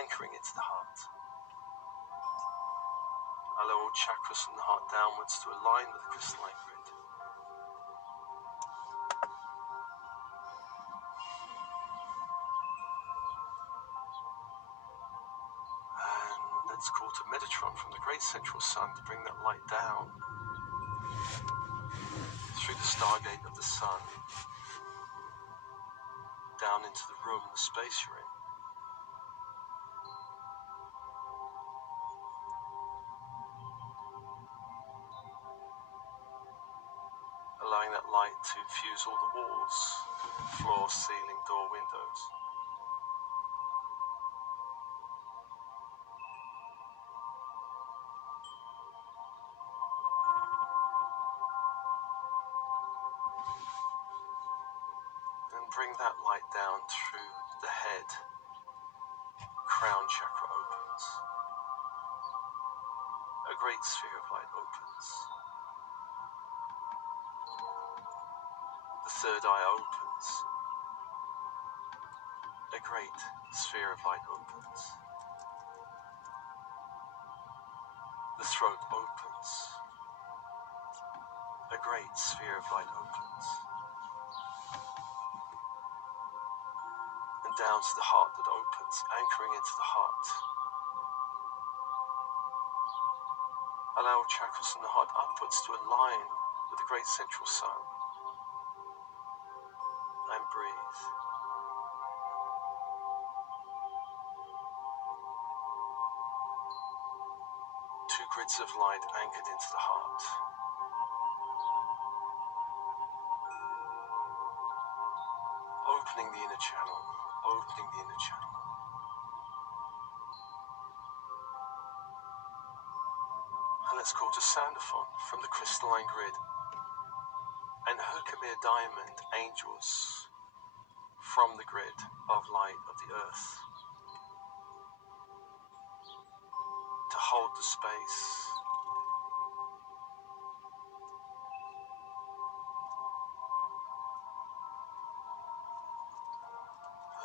anchoring into the heart. Allow all chakras from the heart downwards to align with the crystalline grid. And let's call to Metatron from the great central sun to bring that light down through the stargate of the sun, down into the room, the space you're in. Allowing that light to fuse all the walls, floor, ceiling, door, windows. Then bring that light down through the head. Crown chakra opens. A great sphere of light opens. The third eye opens. A great sphere of light opens. The throat opens. A great sphere of light opens. And down to the heart that opens, anchoring into the heart. Allow chakras from the heart upwards to align with the great central sun. And breathe. Two grids of light anchored into the heart. Opening the inner channel, opening the inner channel. And let's call to Sandalphon from the crystalline grid and Herkimer diamond angels from the grid of light of the earth to hold the space.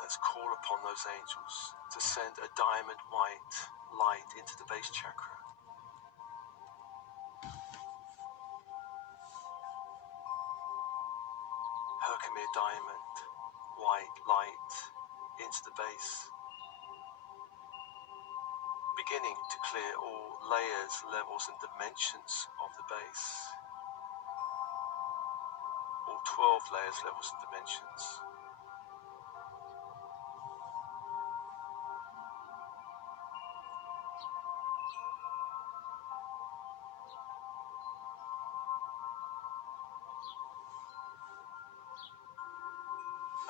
Let's call upon those angels to send a diamond white light into the base chakra. Herkimer diamond white light into the base, beginning to clear all layers, levels and dimensions of the base. All 12 layers, levels and dimensions.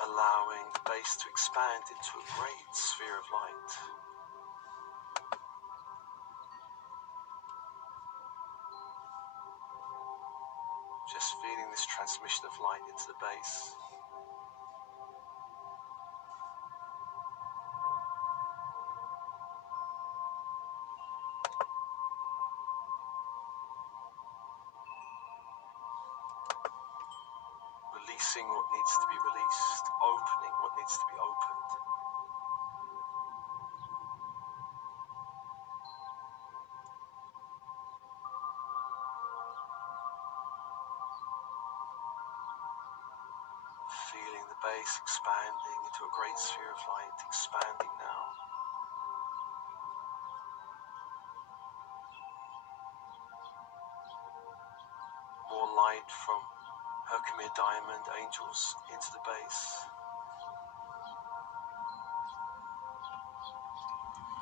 Allowing the base to expand into a great sphere of light. Just feeling this transmission of light into the base. Releasing what needs to be released, opening what needs to be opened. Feeling the base expanding into a great sphere of light, expanding now. More light from Herkimer diamond angels into the base.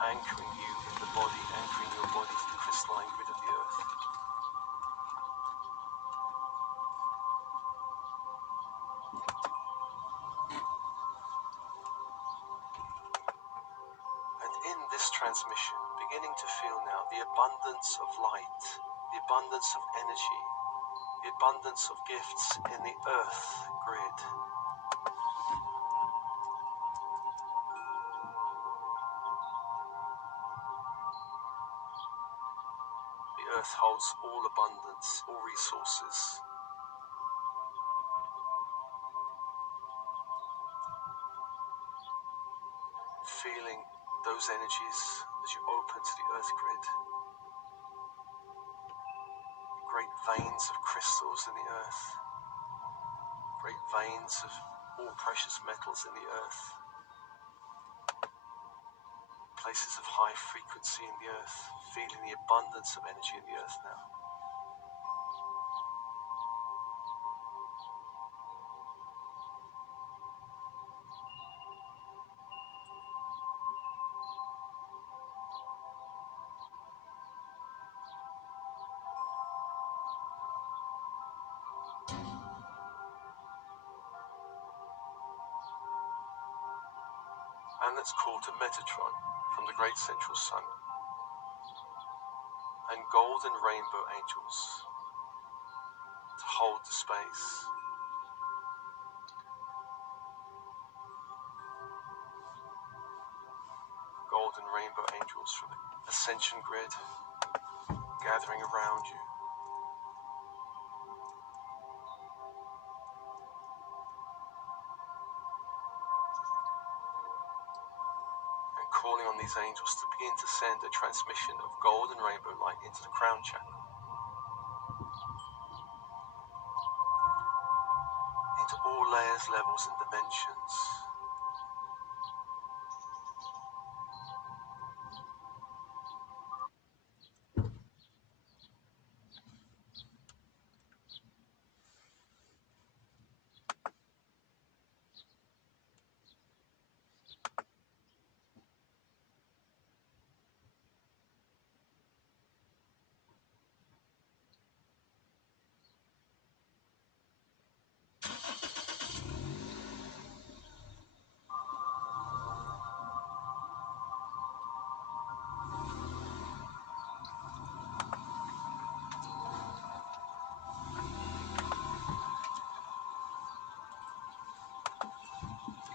Anchoring you in the body, anchoring your body to the crystalline grid of the earth. And in this transmission, beginning to feel now the abundance of light, the abundance of energy, the abundance of gifts in the earth grid. The earth holds all abundance, all resources. Feeling those energies as you open to the earth grid. Great veins of crystals in the earth. Great veins of all precious metals in the earth. Places of high frequency in the earth. Feeling the abundance of energy in the earth now. And let's call to Metatron from the great central sun, and golden rainbow angels to hold the space. Golden rainbow angels from the ascension grid gathering around you. Calling on these angels to begin to send a transmission of golden rainbow light into the crown chakra, into all layers, levels and dimensions.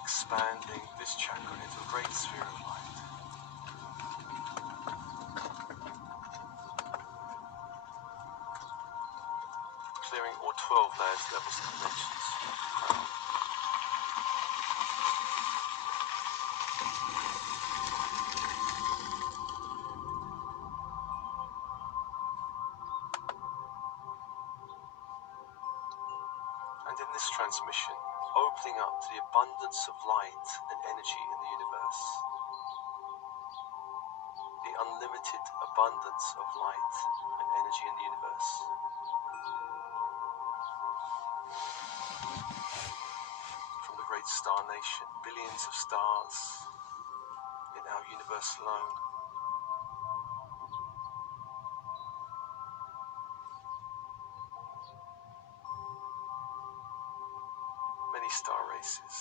Expanding this chakra into a great sphere of light. Clearing all 12 layers, levels and dimensions from the crown. And in this transmission, opening up to the abundance of light and energy in the universe. The unlimited abundance of light and energy in the universe. From the great star nation, billions of stars in our universe alone. Many star races.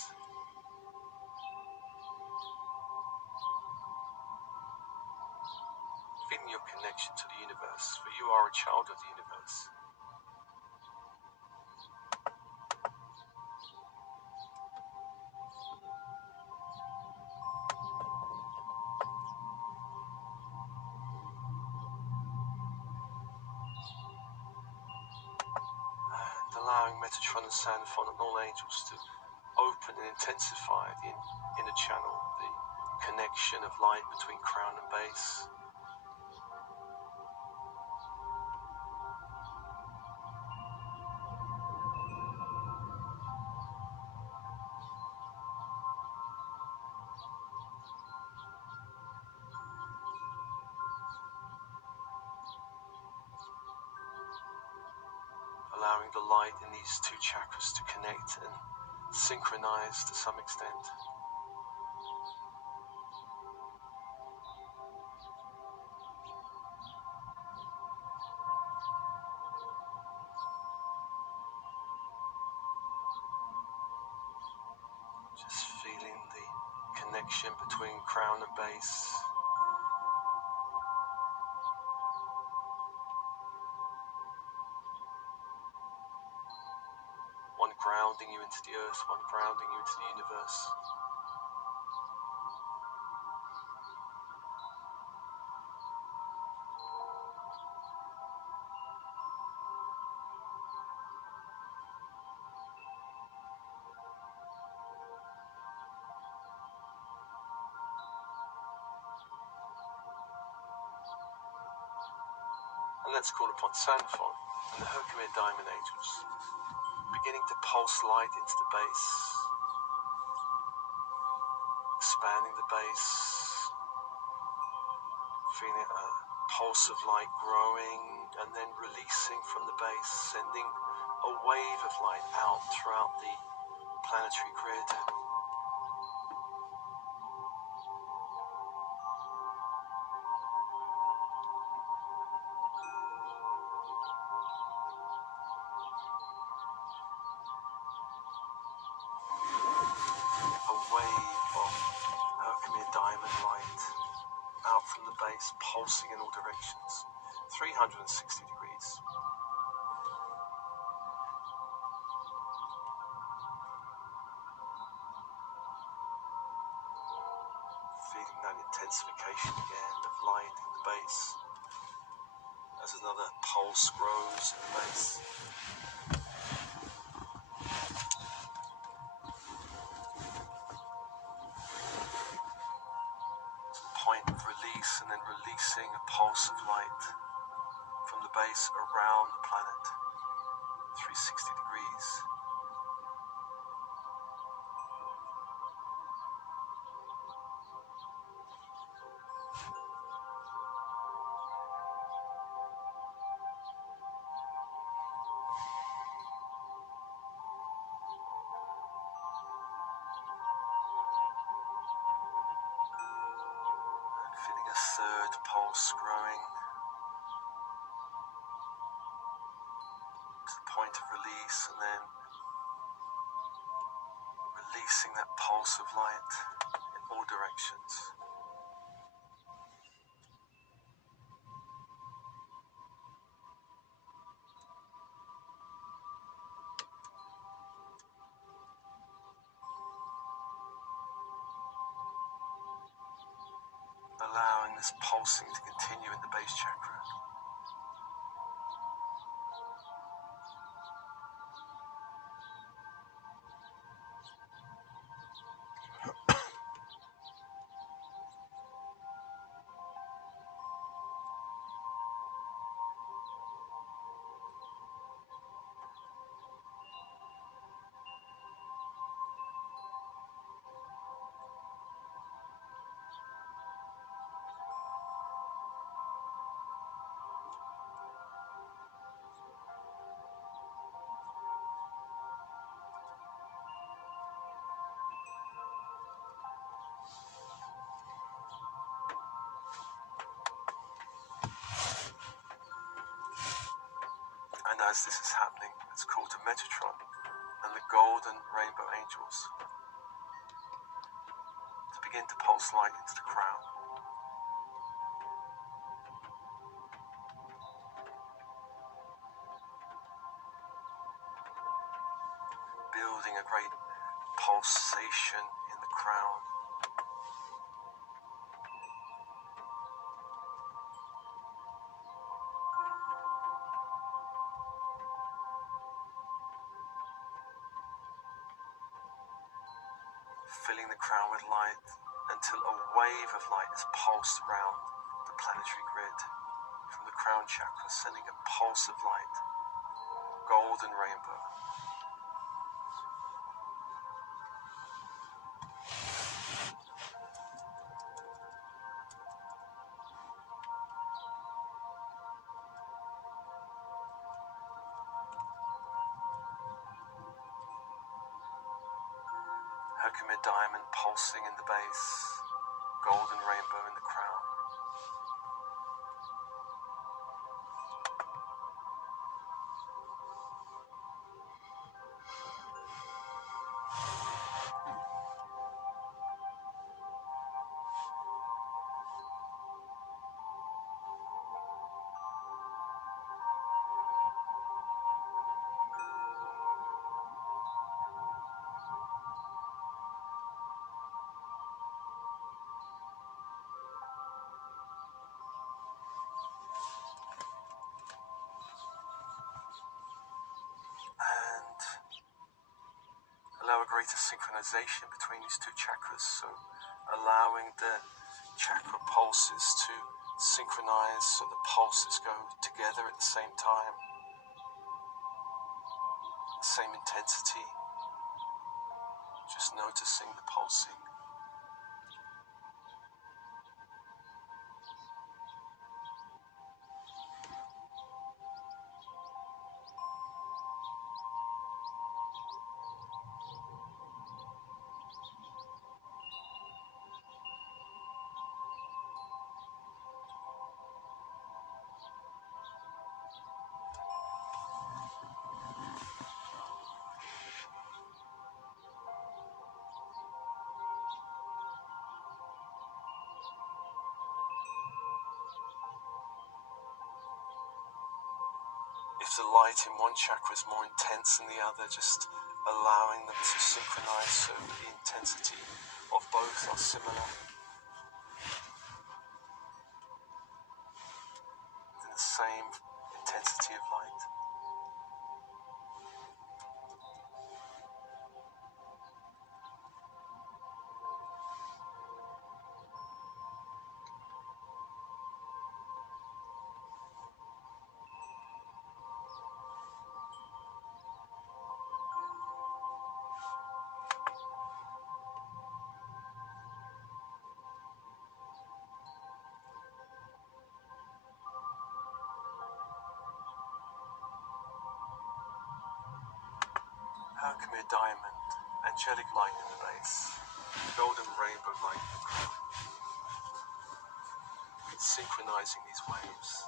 Feeling your connection to the universe, for you are a child of the universe. And allowing Metatron and Sandalphon and all angels to open and intensify the inner channel, the connection of light between crown and base. Allowing the light in these two chakras to connect and synchronize to some extent. Just feeling the connection between crown and base. One grounding you into the earth, one grounding you into the universe. And let's call upon Sandalphon and the Herkimer Diamond Angels, beginning to pulse light into the base, expanding the base, feeling a pulse of light growing and then releasing from the base, sending a wave of light out throughout the planetary grid. A wave of Herkimer diamond light out from the base, pulsing in all directions, 360 degrees. Feeling that intensification again of light in the base as another pulse grows in the base. Point of release, and then releasing a pulse of light from the base around the planet, 360 degrees. And feeling a third pulse growing to the point of release, and then releasing that pulse of light in all directions. Allowing this pulsing to continue in the base chakra. And as this is happening, it's called to Metatron and the golden rainbow angels to begin to pulse light into the crown. Building a great pulsation in the crown. Filling the crown with light until a wave of light is pulsed around the planetary grid from the crown chakra, sending a pulse of light, golden rainbow. Herkimer diamond pulsing in the base, golden rainbow in the crown. And allow a greater synchronization between these two chakras, so allowing the chakra pulses to synchronized so the pulses go together at the same time, the same intensity, just noticing the pulsing. If the light in one chakra is more intense than the other, just allowing them to synchronize so the intensity of both are similar. And the same intensity of light. Herkimer diamond, angelic light in the base, golden rainbow light in the crown, synchronizing these waves.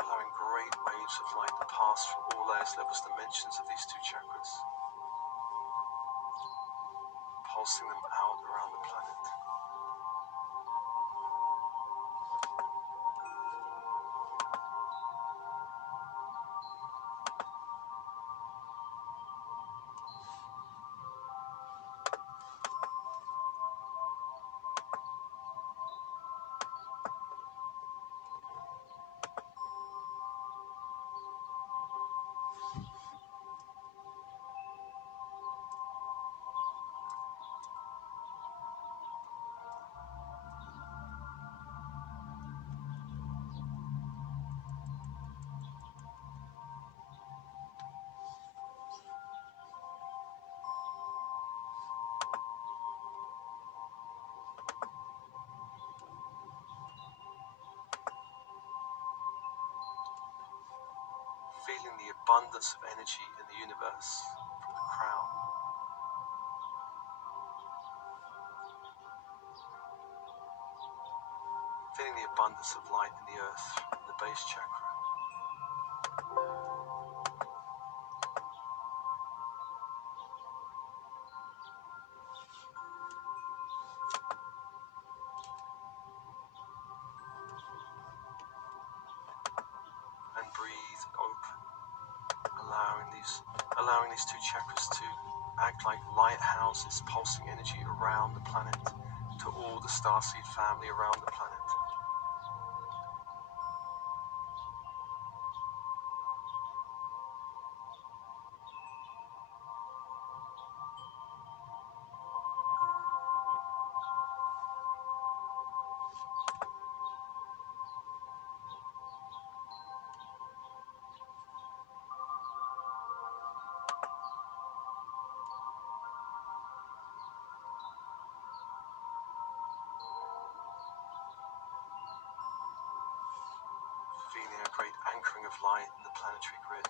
Allowing great waves of light to pass through all layers, levels, dimensions of these two chakras, pulsing them out around the planet. Feeling the abundance of energy in the universe from the crown. Feeling the abundance of light in the earth from the base chakra. And breathe open, allowing these two chakras to act like lighthouses, pulsing energy around the planet to all the starseed family around the planet. Feeling a great anchoring of light in the planetary grid.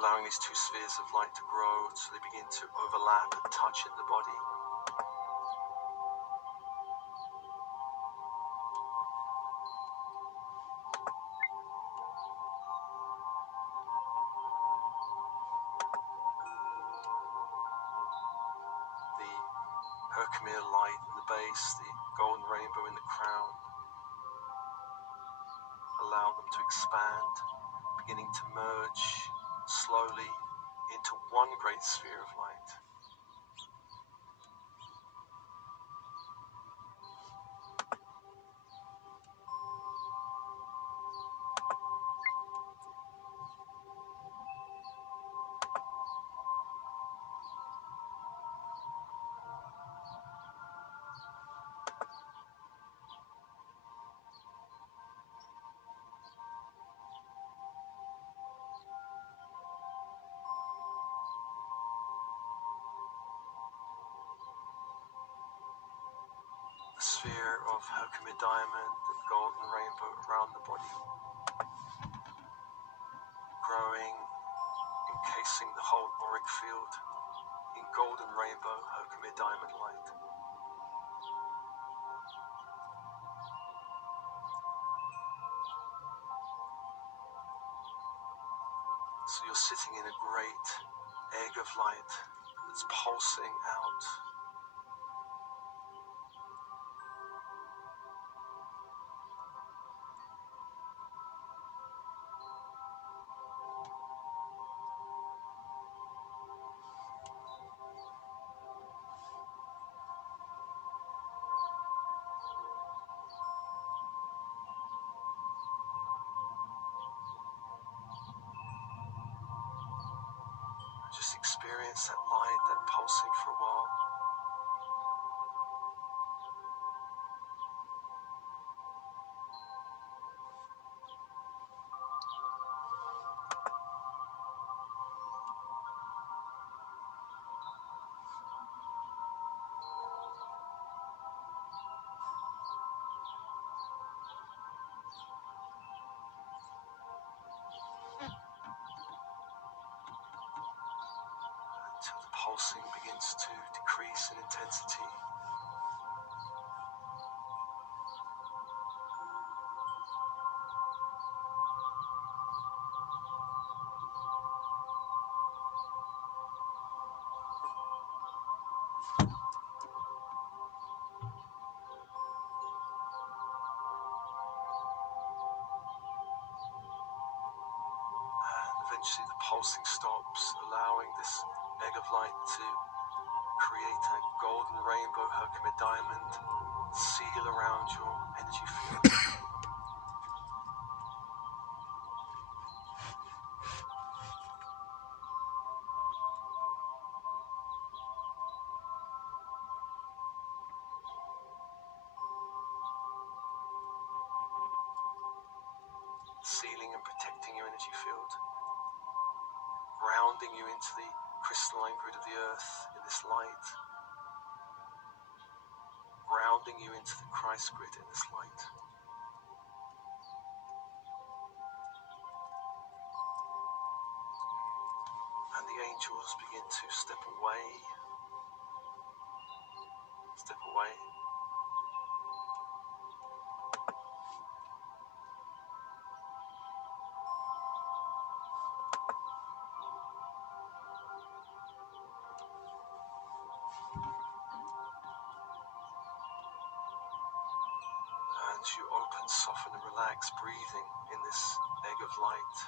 Allowing these two spheres of light to grow so they begin to overlap and touch in the body. Herkimer light in the base, the golden rainbow in the crown. Allow them to expand, beginning to merge slowly into one great sphere of light. Sphere of Herkimer diamond and golden rainbow around the body, growing, encasing the whole auric field in golden rainbow Herkimer diamond light. So you're sitting in a great egg of light that's pulsing out. Just experience that light, that pulsing for a while. Until the pulsing begins to decrease in intensity. And eventually the pulsing stops, allowing this egg of light to create a golden rainbow Herkimer diamond seal around your energy field. Sealing and protecting your energy field, grounding you into the crystalline grid of the earth in this light, grounding you into the Christ grid in this light. And the angels begin to step away, step away. And you open, soften and relax, breathing in this egg of light.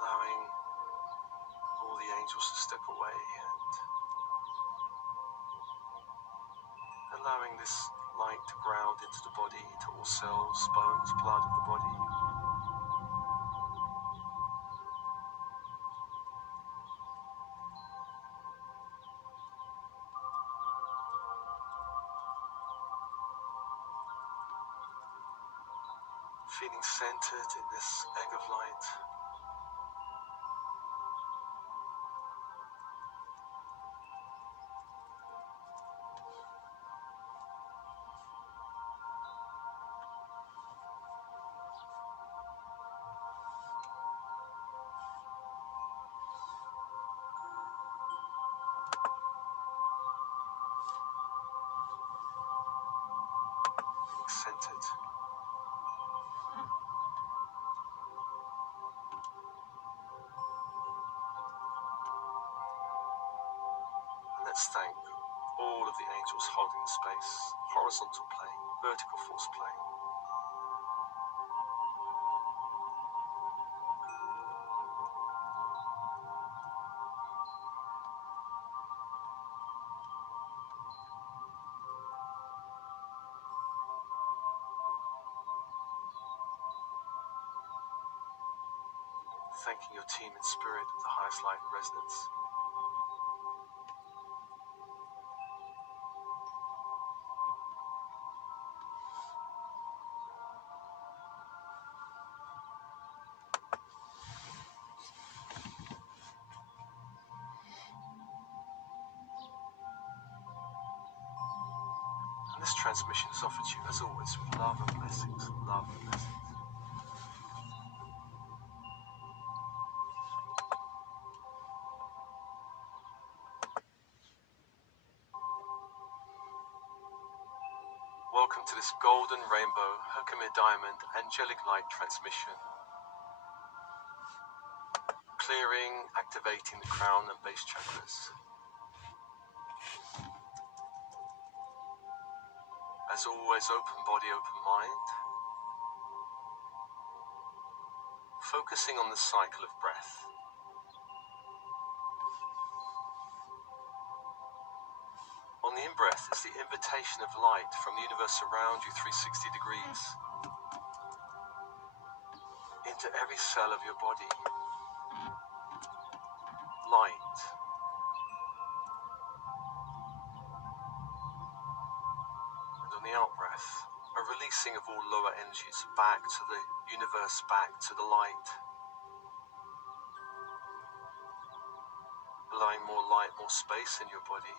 Allowing all the angels to step away and allowing this light to ground into the body, to all cells, bones, blood of the body. Feeling centered in this egg of light. centered. And let's thank all of the angels holding the space, horizontal plane, vertical force plane. Thanking your team in spirit of the highest light and resonance. And this transmission is offered to you, as always, with love and blessings. Love and blessings. Welcome to this golden rainbow Herkimer diamond angelic light transmission. Clearing, activating the crown and base chakras. As always, open body, open mind. Focusing on the cycle of breath. On the in-breath is the invitation of light from the universe around you 360 degrees into every cell of your body. Light. And on the out-breath, a releasing of all lower energies back to the universe, back to the light. Allowing more light, more space in your body.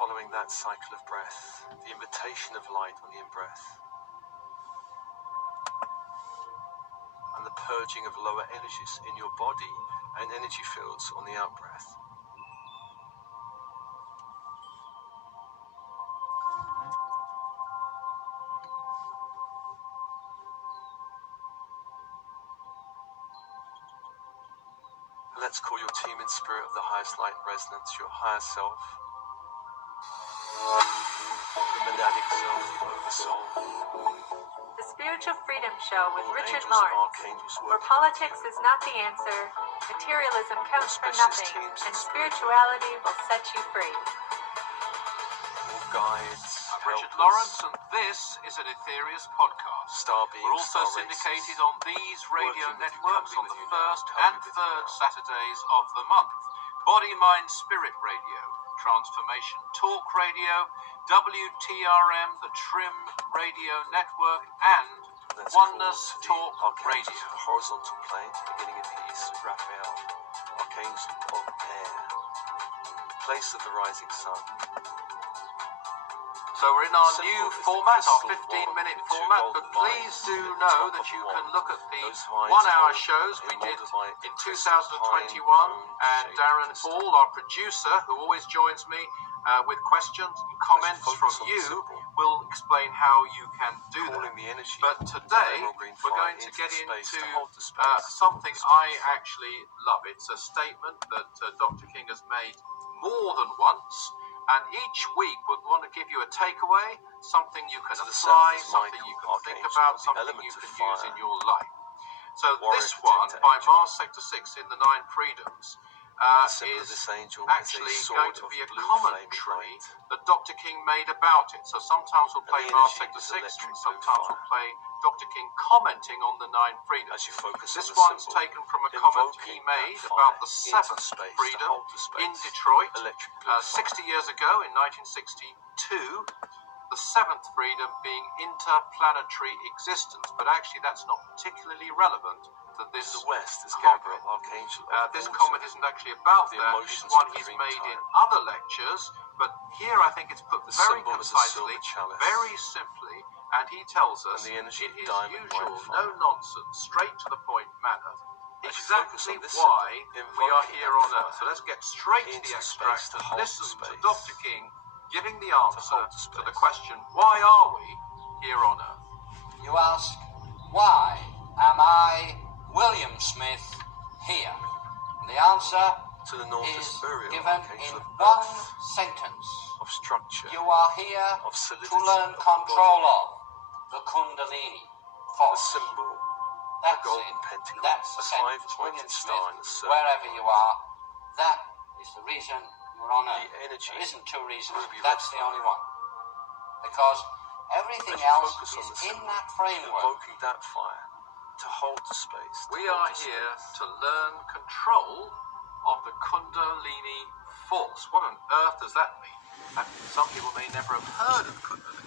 Following that cycle of breath, the invitation of light on the in-breath, and the purging of lower energies in your body and energy fields on the out-breath. Let's call your team in spirit of the highest light and resonance, your higher self, the monadic self, the oversoul. The Spiritual Freedom Show with All Richard angels and Lawrence, archangels where working politics with you. is not the answer, materialism counts for specialist nothing, teams and in spirituality will set you free. All guides, I'm Richard helpers, Lawrence, and this is an Aetherius podcast. star beings, We're also star syndicated races, on these radio working with you, networks on company the with you now, first company and with you third now. Saturdays of the month. Body, Mind, Spirit Radio, Transformation Talk Radio, WTRM, the Trim Radio Network, and Let's Oneness call Talk the archangels Radio. of the horizontal plane, beginning in the east, Raphael, archangel of air, place of the rising sun. So we're in our Symbol new is the format, our crystal 15-minute wand with two format, golden but please lines do at the know top that of you the can wand. look at the Those lines 1-hour hold shows a we did moldavite in crystal 2021, pine and cone Darren crystal. Paul, our producer, who always joins me with questions and comments Focus from on the you, symbol. will explain how you can do that. Calling the energy But of today, emerald green we're fire going to into get the space into to hold the space. something I actually love. It's a statement that Dr. King has made more than once, and each week we want to give you a takeaway, something you can To the apply, south is something Michael, you can think archangel about, of the something element you of can fire. use in your life. So Warrior this one, protector by angel. Mars Sector 6 in the Nine Freedoms, The symbol of is this angel actually is a going sword to of be a blue commentary flaming light. that Dr. King made about it. So sometimes we'll play the Mars energy Sector is 6, electric and blue sometimes fire. we'll play Dr. King commenting on the Nine Freedoms. As you focus This on the one's symbol, taken from a comment he invoking made that about fire the into seventh space to freedom hold the space. in Detroit Electric blue fire. 60 years ago in 1962. The seventh freedom being interplanetary existence, but actually that's not particularly relevant to To this the west is comment. Gabriel, archangel of This water. comment isn't actually about The that. emotions It's one of the he's dream made in time. other lectures, but here I think it's put The very symbol is a concisely, silver chalice. very simply, and he tells us And the energy in of his diamond usual, wine fire. no-nonsense, straight-to-the-point manner, As you exactly focus on this why symbol, we are invoking here that on Earth. fire So let's get straight to into the space extract to and hold listen the to space. Dr. King giving the answer hold to the space. question, why are we here on Earth? You ask, why am I, William Smith, here? And the answer To the north is is burial, given archangel in of one earth, sentence. of structure, You are here of solidity, to learn of control of the Kundalini the force. symbol, That's golden it. pentacle, That's the the sentence, five-pointed William star in the Smith. circle. Wherever you are, that is the reason you're on The Earth. energy There isn't two reasons. will be That's red the fire. only one. Because everything As you else focus on is the in symbol, that framework. invoking that fire to hold the space. to We hold are the here space. to learn control of the Kundalini force. What on earth does that mean? Some people may never have heard of Kundalini,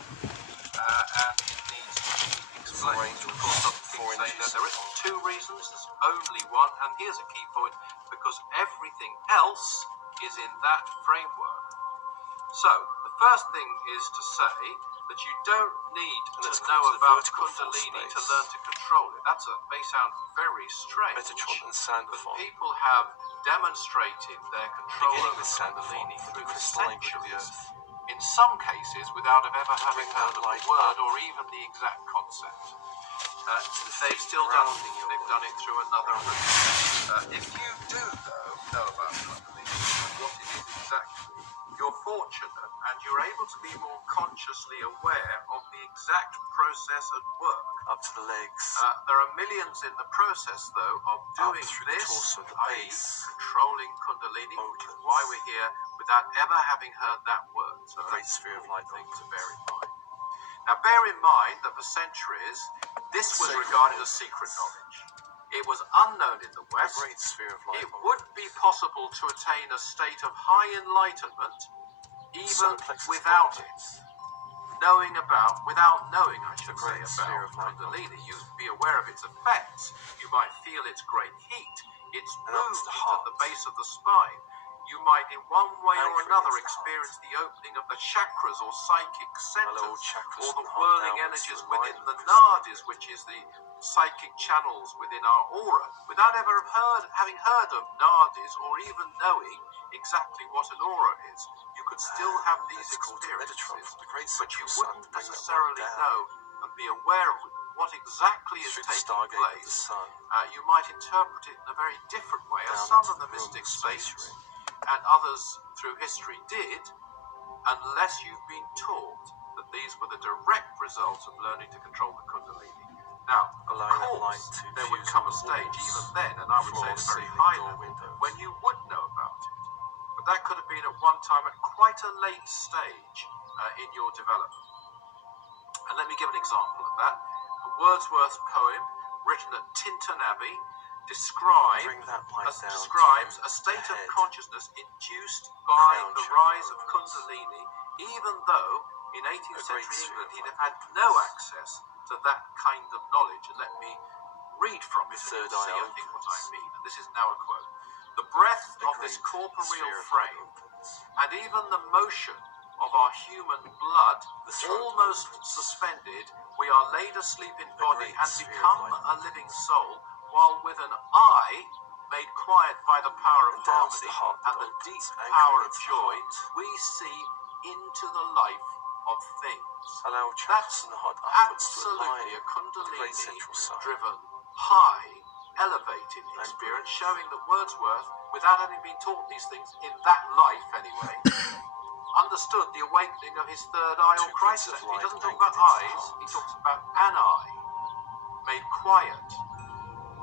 and it needs to be explained. Of course, some people say that there isn't two reasons, there's only one, and here's a key point, because everything else is in that framework. So, the first thing is to say that you don't need to let's know come to the about vertical force Kundalini to space. learn to control it. That may sound very strange, Metatron and but Sandalphon, people have demonstrated their control beginning over with Sandalphon Kundalini from the through the crystal language of the centuries. earth. In some cases, without ever having Bring heard that of the light word up. or even the exact concept. They've still done grounding your they've done it through another route. If you do, though, know about Kundalini and what it is exactly, you're fortunate and you're able to be more consciously aware of the exact process at work. Up to the legs, There are millions in the process, though, of doing through the this, torso, the i.e. base controlling Kundalini, which is opens. why we're here, without ever having heard that word. So the great that's sphere of light thing to opens. bear in mind. Now, bear in mind that for centuries, this was Sacred regarded as knowledge. secret knowledge. It was unknown in the The West. great sphere of light It opens. would be possible to attain a state of high enlightenment even Solar plexus without opens. it. Without knowing, I should The say, great sphere about of light Kundalini. You'd be aware of its effects. You might feel its great heat, its And up to movement the at the heart. base of the spine. You might, in one way or Anchoring another, into the experience the opening of the chakras or psychic little centers, chakras or the from the heart whirling downwards energies to the within line the of crystal. nadis, which is the psychic channels within our aura, without ever having heard of nadis or even knowing exactly what an aura is. You could still have these It's called the Metatron experiences, from the great but you central sun wouldn't to bring that light necessarily down know and be aware of what exactly is through the taking stargate of the place. sun. You might interpret it in a very different way, as Down some into of the the room, mystics space say, ring. and others through history did, unless you've been taught that these were the direct results of learning to control the Kundalini. Now, of Allowing that course, light to there would fuse come on a the stage walls, even then, and I would say at a floors, very ceiling, high door, level, windows. when you would know about it. But that could have been at one time at quite a late stage in your development. And let me give an example of that. A Wordsworth's poem, written at Tintern Abbey, Bring that light down describes to a state the of head. consciousness induced by Crown the chakra rise of Kundalini, even though in 18th A great century sphere England of he'd light have had no access to that kind of knowledge. And let me read from it, and Third you'll see, eye I think, what I opens. mean. And this is now a quote. The breath The of this great corporeal sphere of light frame opens. and even the motion of our human blood, The throat almost opens. suspended, we are laid asleep in body great and sphere of become light a living soul, while with an eye made quiet by the power of And down to harmony the heart and the opens, deep anchoring power of into the joy, heart. we see into the life of things. Allow That's chakras in the heart upwards to absolutely align a with the great central sun. Kundalini-driven, high, elevated experience, showing that Wordsworth, without having been taught these things in that life anyway, understood the awakening of his third eye or Two Christ. grids of He light doesn't talk anchored about into the eyes, heart. he talks about an eye, made quiet.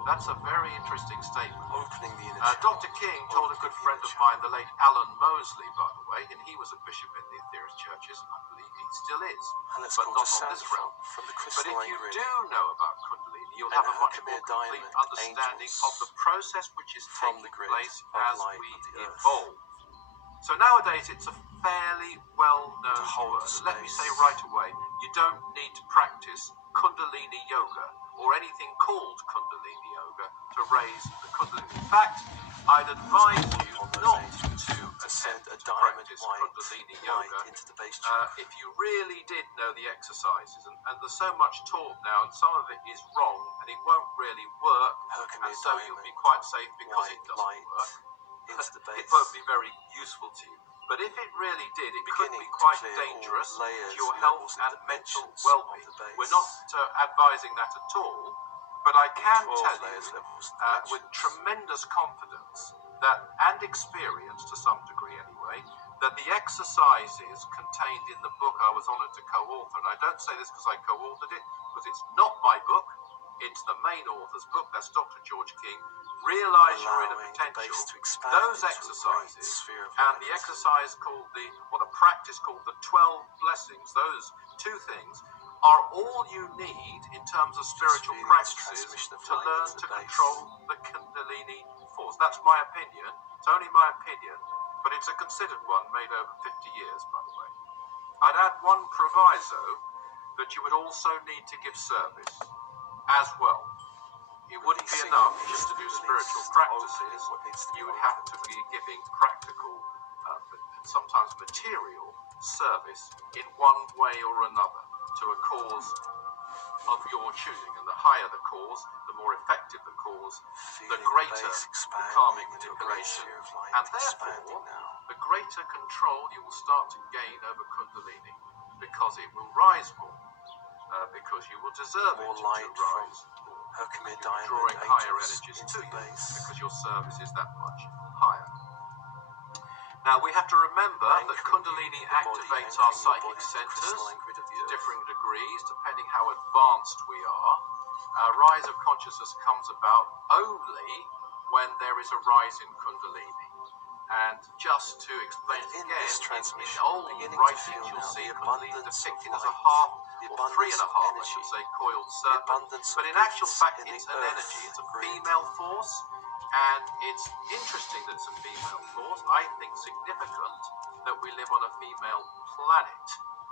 That's a very interesting statement. Opening the inner Dr. King told a good friend of mine, the late Alan Mosley, by the way, and he was a bishop in the Atheist churches, I believe he still is, And let's but go not to on this Sandalphon realm. from the But if crystalline you grid. do know about Kundalini, you'll And have a much Herkimer more complete diamond understanding angels of the process which is from taking the grid place of as light we of the earth. evolve. So nowadays it's a fairly well-known To hold word. the Let me space. say right away, you don't need to practice Kundalini yoga or anything called Kundalini yoga to raise the Kundalini. In fact, I'd advise you On those not angels to to send attempt a to diamond practice white Kundalini light yoga into the base chakra. if you really did know the exercises, and there's so much taught now, and some of it is wrong, and it won't really work, Herkimer and so you'll diamond be quite safe because it white doesn't light work. into the base. It won't be very useful to you. But if it really did, it could beginning be to quite clear dangerous all layers, to your health levels, and and mental dimensions well-being. of the base. We're not advising that at all, but I can 12 tell layers, you levels, with dimensions. tremendous confidence that, and experience to some degree anyway, that the exercises contained in the book I was honoured to co-author, and I don't say this because I co-authored it, because it's not my book, it's the main author's book, that's Dr. George King, Realise Your Inner Allowing the Potential. base to expand Those into a great exercises sphere of and light. the exercise called the practice called the 12 blessings, those two things are all you need in terms of spiritual feeling this practices transmission of to light learn into to the base. control the Kundalini force. That's my opinion. It's only my opinion, but it's a considered one made over 50 years, by the way. I'd add one proviso, that you would also need to give service as well. It wouldn't be enough just to do spiritual practices. You would have to be giving practical, sometimes material service in one way or another to a cause of your choosing. And the higher the cause, the more effective the cause, the greater the karmic manipulation, and therefore the greater control you will start to gain over Kundalini, because it will rise more, because you will deserve More it light to rise more. Herkimer You're Diamond drawing higher angels energies into to the you base. because your service is that much higher. Now we have to remember that Kundalini activates our psychic centers to differing degrees depending how advanced we are. Rise of consciousness comes about only when there is a rise in Kundalini. And just to explain it In again, this in transmission, old beginning to writings feel you'll now see the Kundalini abundance of depicted as a light, half the or abundance three and a of half, I energy, should say, coiled the serpent. abundance of But in actual gifts fact, in the it's an earth energy. It's a grid. female force, and it's interesting that it's a female force. I think significant that we live on a female planet,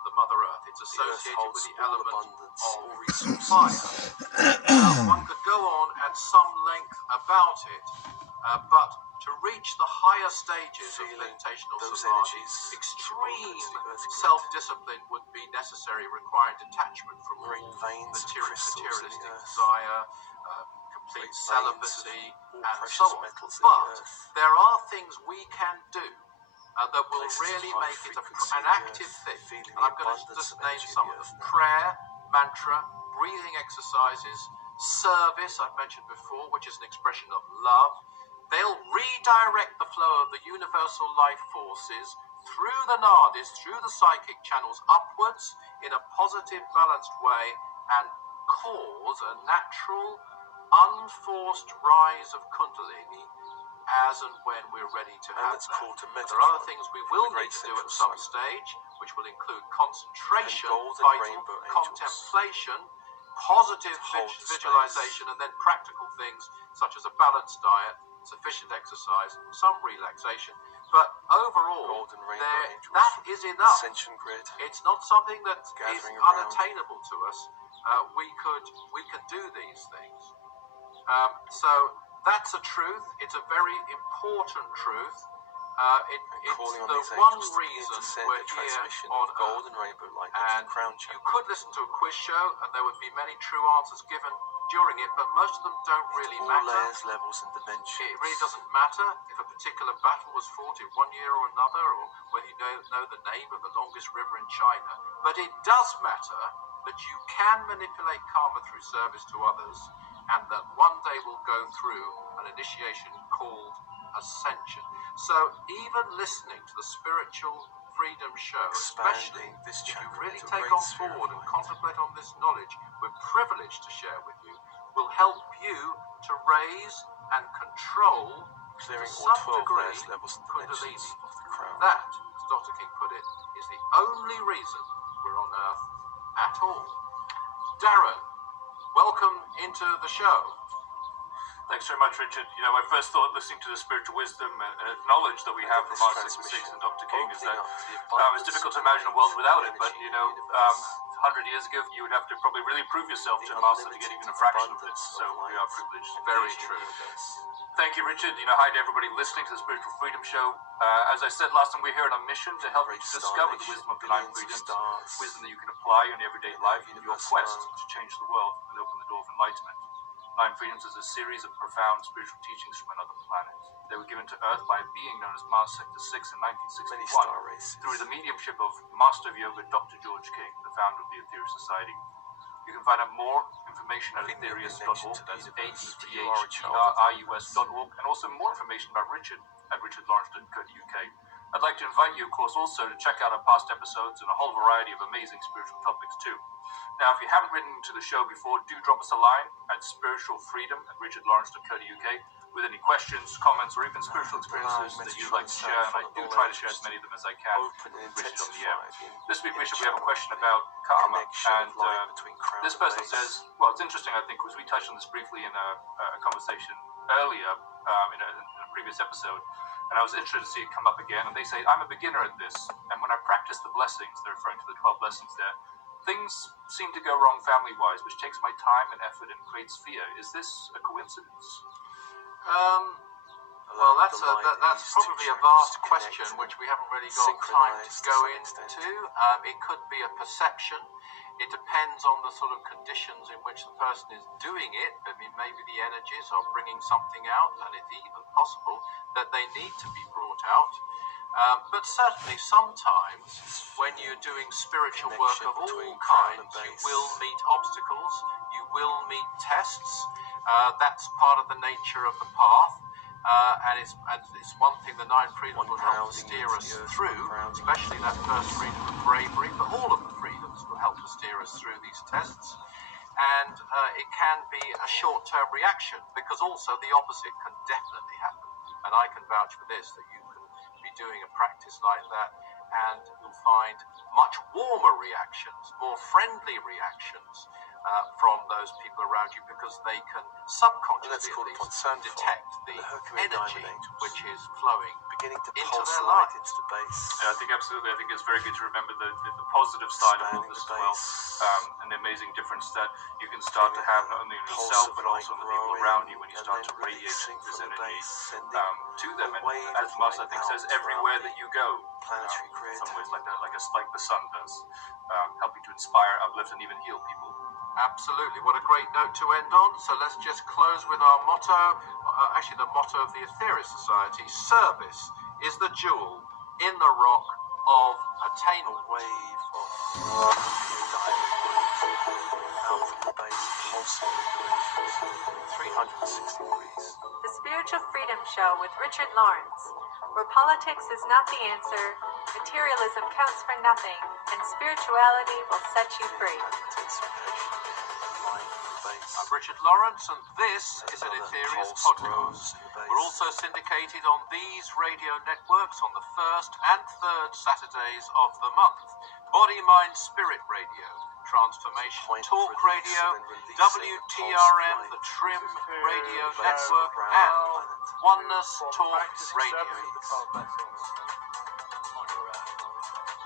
the Mother Earth. It's The earth associated holds with the all element abundance, all of resources. fire. One could go on at some length about it, but to reach the higher stages of Feeling meditational those samadhi, energies extreme into the earth grid. self-discipline would be necessary, requiring detachment from Great all veins of crystals in the materialistic earth. desire, complete Great celibacy, veins of all and precious so on. metals in the But earth. there are things we can do that will Places of really high make it frequency an in the active earth, thing. feeling And I'm the going to abundance just of name energy in some the of them: earth now. prayer, mantra, breathing exercises, service, I've mentioned before, which is an expression of love. They'll redirect the flow of the universal life forces through the nadis, through the psychic channels, upwards in a positive, balanced way, and cause a natural, unforced rise of Kundalini as and when we're ready to And have it's that. called a And there are other Metatron things we from will the need great to do at central some sun. stage, which will include concentration, And golden vital, rainbow angels contemplation, positive to hold the visualization, and then practical things such as a balanced diet, sufficient exercise, some relaxation. But overall, Golden rainbow angels, that is enough. ascension grid, It's not something that is gathering around. unattainable to us. We can do these things. So that's a truth. It's a very important truth. It's calling on the these one angels to begin reason to send we're a here transmission on of golden rainbow light into and the crown you chakra. could listen to a quiz show and there would be many true answers given during it, but most of them don't really All matter. layers, levels, and dimensions. It really doesn't matter if a particular battle was fought in one year or another, or whether you know the name of the longest river in China. But it does matter that you can manipulate karma through service to others, and that one day will go through an initiation called ascension. So even listening to the Spiritual Freedom Show, especially Expanding this if you chakra really into a take great on sphere of board and light. contemplate on this knowledge we're privileged to share with you, will help you to raise and control Clearing to all some 12 degree layers, levels, and dimensions Kundalini. of the crown. That, as Dr. King put it, is the only reason we're on Earth at all. Darren, welcome into the show. Thanks very much, Richard. You know, my first thought listening to the spiritual wisdom and knowledge that we have from our 6 and Dr. King is that it's difficult to imagine a world without it. But, you know, 100 years ago, you would have to probably really prove yourself to master to get even a fraction of this. So we are privileged. Very true. Thank you, Richard. You know, hi to everybody listening to the Spiritual Freedom Show. As I said last time, we're here on a mission to help you to discover the wisdom of the 9 freedoms, wisdom that you can apply in everyday life in your quest to change the world and open the door of enlightenment. Nine Freedoms is a series of profound spiritual teachings from another planet. They were given to Earth by a being known as Mars Sector 6 in Many 1961 star races. through the mediumship of Master of Yoga Dr. George King, the founder of the Aetherius Society. You can find out more information at aetherius.org, that's aetherius.org, and also more information about Richard at richardlawrence.co.uk. I'd like to invite you, of course, also to check out our past episodes and a whole variety of amazing spiritual topics too. Now, if you haven't written to the show before, do drop us a line at spiritualfreedom@richardlawrence.co.uk with any questions, comments, or even spiritual experiences that you'd like to share, and I do try to share as many of them as I can Open and with Richard on the air. intensified. This week, Bishop, we have a question about karma, Connection and of light between crown this and person base. says, well, it's interesting, I think, because we touched on this briefly in a conversation earlier in a previous episode, and I was interested to see it come up again, and they say, I'm a beginner at this, and when I practice the blessings, they're referring to the 12 blessings there, things seem to go wrong family-wise, which takes my time and effort and creates fear. Is this a coincidence? Well, that's probably a vast question which we haven't really got time to go into. It could be a perception. It depends on the sort of conditions in which the person is doing it. I mean, maybe the energies are bringing something out, and it's even possible that they need to be brought out. But certainly sometimes when you're doing spiritual work of all kinds, you will meet obstacles, you will meet tests. That's part of the nature of the path. And it's one thing the Nine Freedoms will help to steer us through, especially that first freedom of bravery, but all of the freedoms will help to steer us through these tests. And it can be a short-term reaction, because also the opposite can definitely happen. And I can vouch for this, that you can be doing a practice like that, and you'll find much warmer reactions, more friendly reactions from those people around you, because they can subconsciously at least detect the energy which is flowing beginning to into pulse their light life. into the base. Yeah, I think absolutely. I think it's very good to remember the positive side of all Expanding this the as well. base. An amazing difference that you can start to have not only in yourself but also in the people around you when you start to radiate this energy to them. And as Master, I think, says, everywhere that you go, Planetary grid. in some ways like the sun does, helping to inspire, uplift, and even heal people. Absolutely. What a great note to end on. So let's just close with our motto, actually the motto of the Aetherius Society: service is the jewel in the rock of attainment. Wave of out from the base, pulsing in directions 360 degrees. The Spiritual Freedom Show with Richard Lawrence, where politics is not the answer, materialism counts for nothing, and spirituality will set you free. Intensification. Light from the base. I'm Richard Lawrence, and this is an Aetherius podcast. We're also syndicated on these radio networks on the first and third Saturdays of the month: Body, Mind, Spirit Radio, Transformation Talk Radio, WTRM, the Trim Radio Network, and Oneness Talk Radio.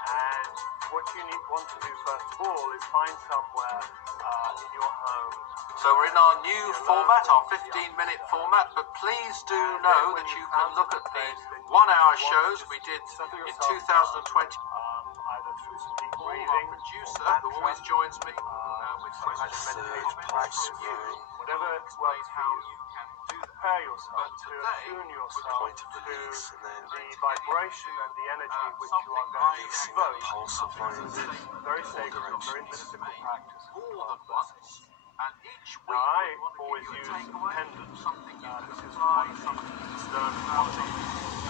And what you want to do first of all is find somewhere in your home. So we're in our new format, our 15-minute format, but please do know that you can look at the 1-hour shows we did in 2020. Either through some deep Our breathing, producer, who always joins me with some kind of questions, meditation practice, whatever works for how you. you can do that. Prepare yourself But to today, attune with yourself point of to release and then the vibration and the energy which you are something going to releasing evoke. the pulse of light. Very sacred, very mystical practice. all at once. And each week, Now, I we want to always give you a use takeaway, pendants. something you can This is apply, one of something the you learned from the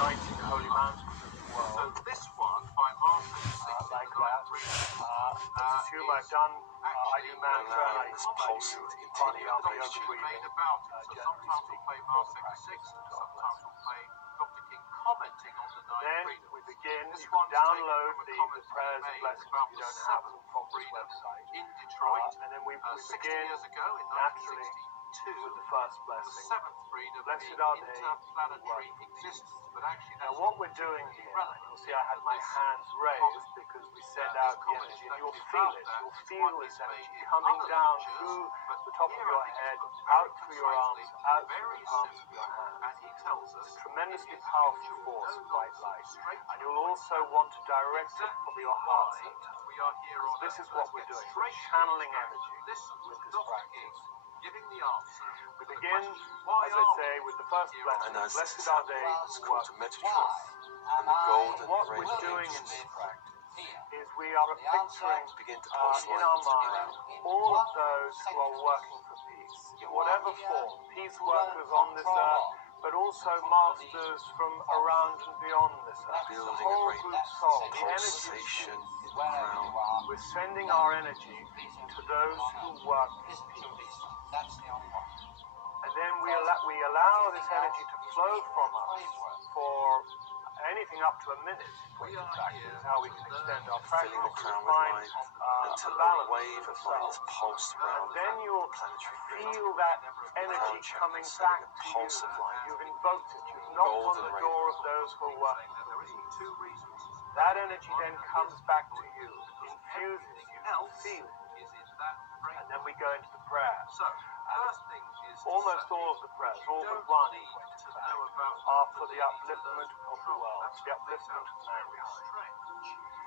19 holy mountains of the So world. this one by Master Like that. This is whom I've done. I do mantra and I This pulse into partly continual yoga base. breathing. about it. So Generally sometimes we'll speaking, play for Master practice. 6, and sometimes we'll play Dr. King commenting on the Nine Then Freedoms. we begin. This You can one's taken download from a the comment prayers and made blessings about if you the don't have them from this freedom website. in Detroit, And then we 60 begin years ago in naturally 1962. with the first The blessing. seventh freedom Blessed being are they interplanetary who work. existence, but actually Now that's what we're doing here, you'll see I had my hands raised because we send out the energy and you'll feel it. You'll feel this energy coming down through the top of your head, out through your arms, out through the palms of your hands. and he tells us Tremendously powerful force of white light. And you'll also want to direct it from your heart center. we are here on This is Earth. what Let's we're get doing. straight We're channeling into energy Listen with to this Dr. practice. King giving the answer. We begin, as I say, with the first blessing. And as this Blessed is are they happening, it's who called work. a Metatron, and the golden What ray we're doing in angels this is we are picturing begin to pulse in light our into the mind crowd. all of those who are working for peace, in whatever form, peace workers on this earth, but also masters from around and beyond this earth. The Building a whole great group soul, the energy. pulsation in the crown. We're sending our energy to those who work for peace. That's the only one. And then we allow this energy to flow from us for anything up to a minute. In fact, is how we can extend our practice. Filling the crown to with find light a until a balance wave of light is pulsed and around then the you'll planetary grid. feel that energy coming back to you. Pulse of light. You've invoked it. You've knocked on the door of those who are working for peace. That energy then comes back to you, infuses you, feel it. And then we go into the prayer. So, first thing is Almost all of the prayers, all but one, are for the upliftment of the world, the upliftment of mankind.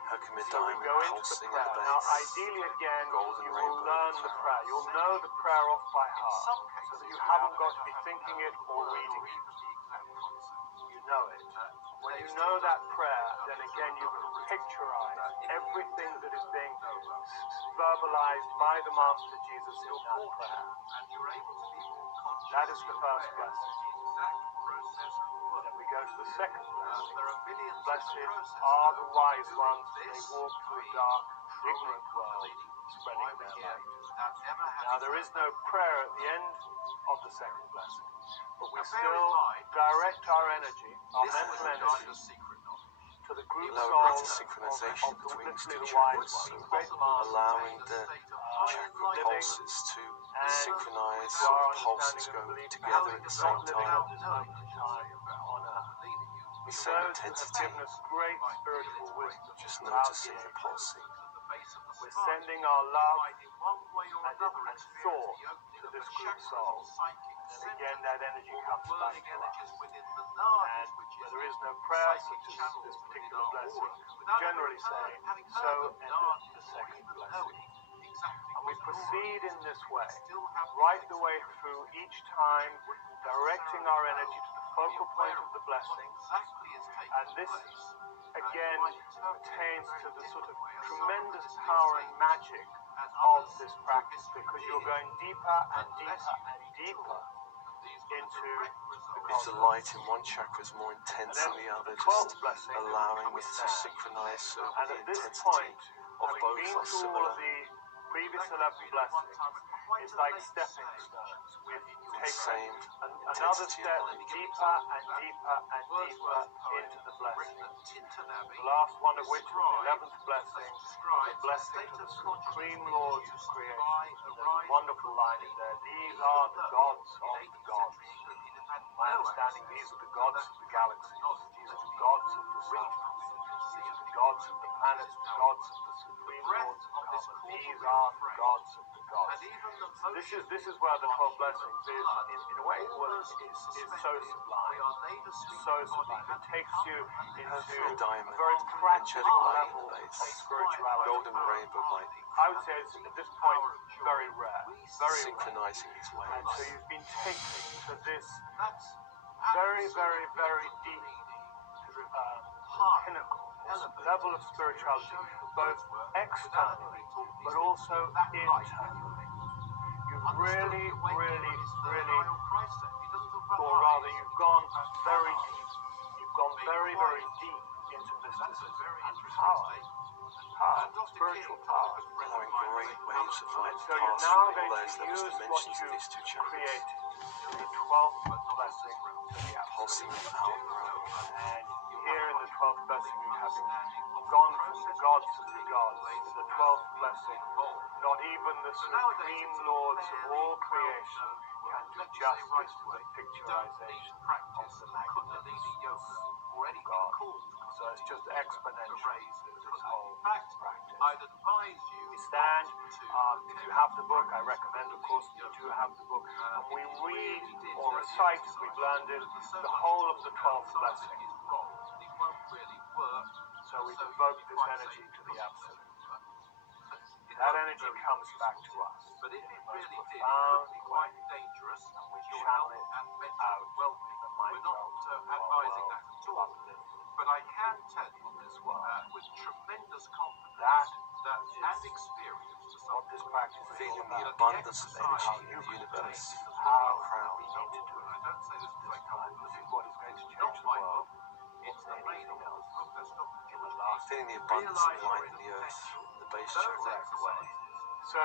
Herkimer So we diamond go into the pulsing in prayer. the Now, base. ideally, again, Golden you will rainbow learn the clouds. prayer. You'll know the prayer off by heart, so that you haven't got to be thinking it or reading it. You know it. When you know that prayer, then again you can picturize everything that is being verbalized by the Master Jesus in that prayer. That is the first blessing. Then we go to the second blessing. Blessed are the wise ones, they walk through a dark, ignorant world, spreading their light. Now there is no prayer at the end of the second blessing, but we still direct our energy, our mental energy, to the group Allow soul greater synchronization of the between the two literally the wise chakras, ones, the great masters, allowing the chakra pulses to synchronize, to our pulse understanding to and go belief, together at the same not living time. at this moment in time on earth. The Those same who have intensity, given us great spiritual wisdom, just throughout noticing the the ages. pulsing. We're sending our love and thought to this group soul. And again, that energy comes back to us. And where there is no prayer, such as this particular blessing, we generally say, so endeth the second blessing. And we proceed in this way, right the way through each time, directing our energy to the focal point of the blessing. And this, again, pertains to the sort of tremendous power and magic of this practice, because you're going deeper and deeper and deeper into the If the light in one chakra is more intense than the other, just allowing it to synchronize so And the at this intensity point, of having both been are through all similar. of the previous 11 blessings, it's like stepping stones. We've taken another step deeper and deeper and deeper into the blessing. The last one of which was the 11th blessing, the blessing to the supreme lords of creation. And there's a wonderful line in there, these are the gods of the gods. My understanding, these are the gods of the galaxies. These are the gods of the sun. These are the gods of the planets, the gods of the supreme lords of cosmos. These are the gods of the gods. This is where the 12 blessings is, in a way, well, is so sublime. So sublime. It takes you into a very practical level of spirituality. Golden rainbow light, I would say it's, at this point, very rare. Very rare. synchronizing its And waves. so you've been taken to this very, very, very deep pinnacle, level of spirituality, both externally but also internally. You've really, really, really, or rather, you've gone very deep. You've gone very, very deep into mysticism and power, spiritual power. Allowing great waves of light So to you're pass now through all going those to levels use what dimensions of you these two chakras, created to the 12th blessing to the pulsing absolute. outward. And here in the 12th blessing, you having gone from the gods of the gods to the 12th blessing, not even the supreme lords of all creation can do justice to the picturization of the magnificence of God. So it's just exponential, this whole practice. We stand, if you have the book, I recommend, of course, that you do have the book, and we read or recite, as we've learned it, the whole of the 12th blessing. So we devote this energy to the absolute. that energy comes back to us. But if it really did, it could Profound be quite way. dangerous. And we Your channel health it and mental out. well-being. The We're not advising that at all. But I can tell you with tremendous confidence and experience to some What this practice is Feeling all the about. abundance of energy in the universe. How Proud. we need to do it. I don't say this because I come This is what is going to not change the my world. book. It's the main book that's Dr. George Feeling the abundance of light in the earth. The base Those chakra. exercises. So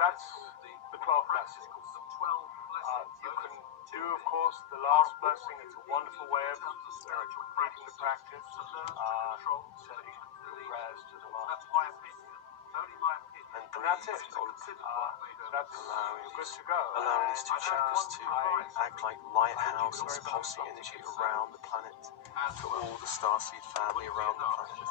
that's the 12 blessings. The 12 blessings. You can do, of course, the last blessing. It's a wonderful way of completing the practice. Sending prayers to the Master. That's my opinion. It's only my opinion. And And that's it. breathe. That's Allowing good these, to go. allowing these two And, chakras to I act like lighthouses, pulsing energy around the planet, to all the starseed family around the planet.